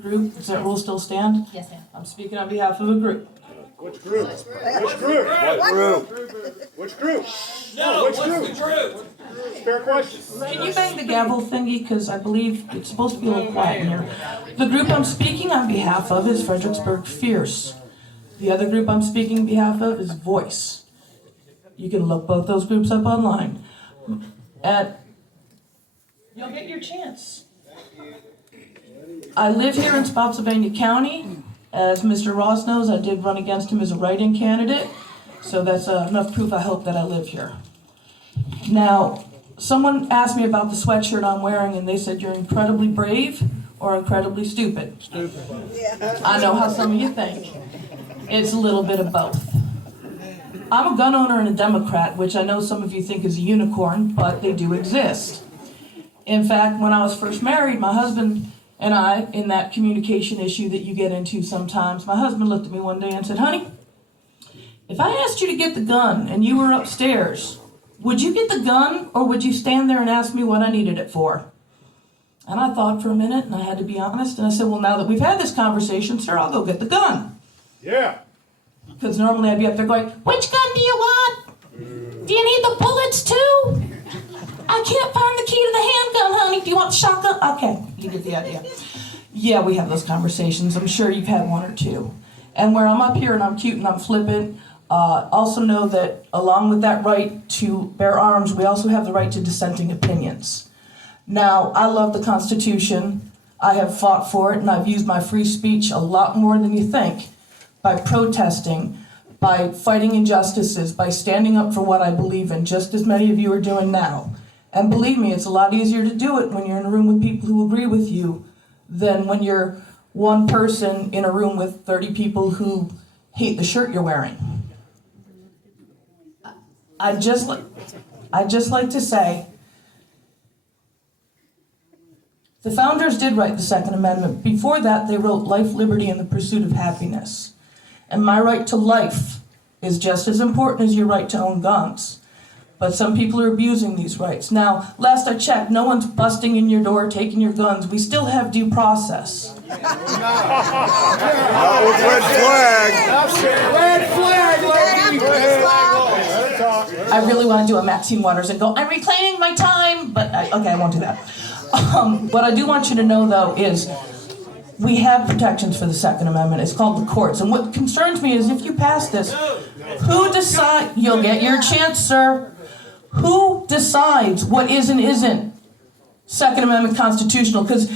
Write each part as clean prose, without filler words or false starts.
Group, does that rule still stand? Yes, ma'am. I'm speaking on behalf of a group. Which group? Which group? What group? Which group? No, which what's group? the group? Fair question. Can you bang the gavel thingy, because I believe it's supposed to be a little quiet in here. The group I'm speaking on behalf of is Fredericksburg Fierce. The other group I'm speaking on behalf of is Voice. You can look both those groups up online. And you'll get your chance. I live here in Spotsylvania County. As Mr. Ross knows, I did run against him as a write-in candidate, so that's enough proof, I hope, that I live here. Now, someone asked me about the sweatshirt I'm wearing, and they said you're incredibly brave or incredibly stupid. I know how some of you think. It's a little bit of both. I'm a gun owner and a Democrat, which I know some of you think is a unicorn, but they do exist. In fact, when I was first married, my husband and I, in that communication issue that you get into sometimes, my husband looked at me one day and said, honey, if I asked you to get the gun and you were upstairs, would you get the gun or would you stand there and ask me what I needed it for? And I thought for a minute and I had to be honest and I said, well, now that we've had this conversation, sir, I'll go get the gun. Yeah. Because normally I'd be up there going, which gun do you want? Do you need the bullets too? I can't find the key to the handgun, honey. Do you want the shotgun? Okay, you get the idea. Yeah, we have those conversations. I'm sure you've had one or two. And where I'm up here and I'm cute and I'm flippant, also know that along with that right to bear arms, we also have the right to dissenting opinions. Now, I love the Constitution. I have fought for it and I've used my free speech a lot more than you think by protesting, by fighting injustices, by standing up for what I believe in, just as many of you are doing now. And believe me, it's a lot easier to do it when you're in a room with people who agree with you than when you're one person in a room with 30 people who hate the shirt you're wearing. I'd just like to say, the founders did write the Second Amendment. Before that, they wrote life, liberty, and the pursuit of happiness. And my right to life is just as important as your right to own guns. But some people are abusing these rights. Now, last I checked, no one's busting in your door, taking your guns. We still have due process. Not with red flag. Red flag, lady. I really want to do a Maxine Waters and go, I'm reclaiming my time, but okay, I won't do that. What I do want you to know, though, is we have protections for the Second Amendment. It's called the courts. And what concerns me is if you pass this, who decides? You'll get your chance, sir. Who decides what is and isn't Second Amendment constitutional? Because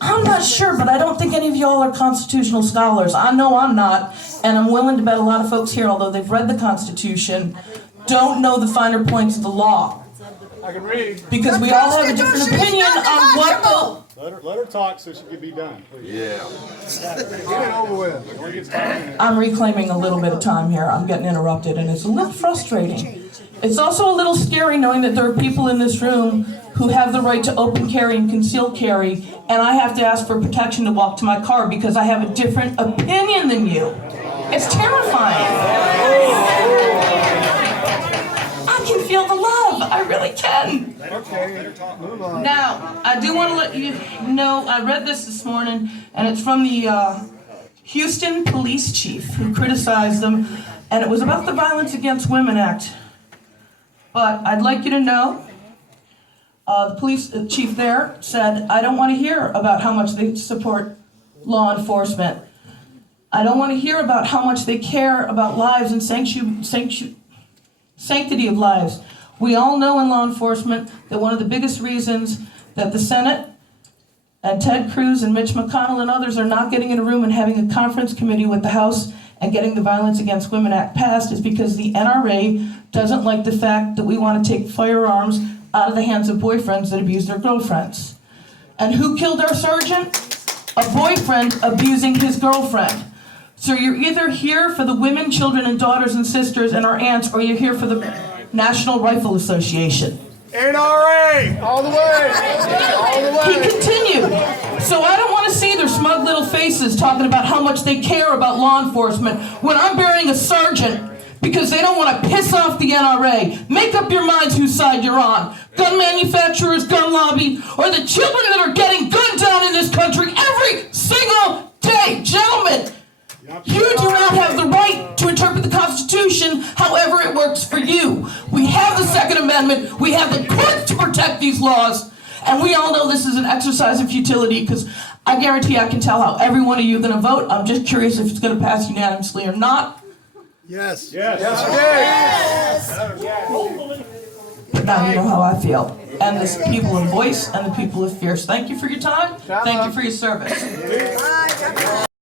I'm not sure, but I don't think any of y'all are constitutional scholars. I know I'm not, and I'm willing to bet a lot of folks here, although they've read the Constitution, don't know the finer points of the law. I can read. Because we all have a different opinion on what the... Let her talk so she can be done, please. Yeah. Get it over with. Before it gets talking. I'm reclaiming a little bit of time here. I'm getting interrupted, and it's a little frustrating. It's also a little scary knowing that there are people in this room who have the right to open carry and concealed carry, and I have to ask for protection to walk to my car because I have a different opinion than you. It's terrifying. I can feel the love. I really can. Okay, move on. Now, I do want to let you know, I read this morning, and it's from the Houston police chief who criticized them, and it was about the Violence Against Women Act. But I'd like you to know, the police chief there said, I don't want to hear about how much they support law enforcement. I don't want to hear about how much they care about lives and sanctity of lives. We all know in law enforcement that one of the biggest reasons that the Senate and Ted Cruz and Mitch McConnell and others are not getting in a room and having a conference committee with the House and getting the Violence Against Women Act passed is because the NRA doesn't like the fact that we want to take firearms out of the hands of boyfriends that abuse their girlfriends. And who killed our sergeant? A boyfriend abusing his girlfriend. So you're either here for the women, children, and daughters and sisters and our aunts, or you're here for the National Rifle Association. NRA! All the way! All the way! He continued. So I don't want to see their smug little faces talking about how much they care about law enforcement when I'm burying a sergeant because they don't want to piss off the NRA. Make up your minds whose side you're on. Gun manufacturers, gun lobby, or the children that are getting gunned down in this country every single works for you. We have the Second Amendment. We have the courts to protect these laws. And we all know this is an exercise in futility because I guarantee I can tell how every one of you are going to vote. I'm just curious if it's going to pass unanimously or not. Yes. Yes. But now you know how I feel. And the people of Voice and the people of Fierce. Thank you for your time. Thank you for your service.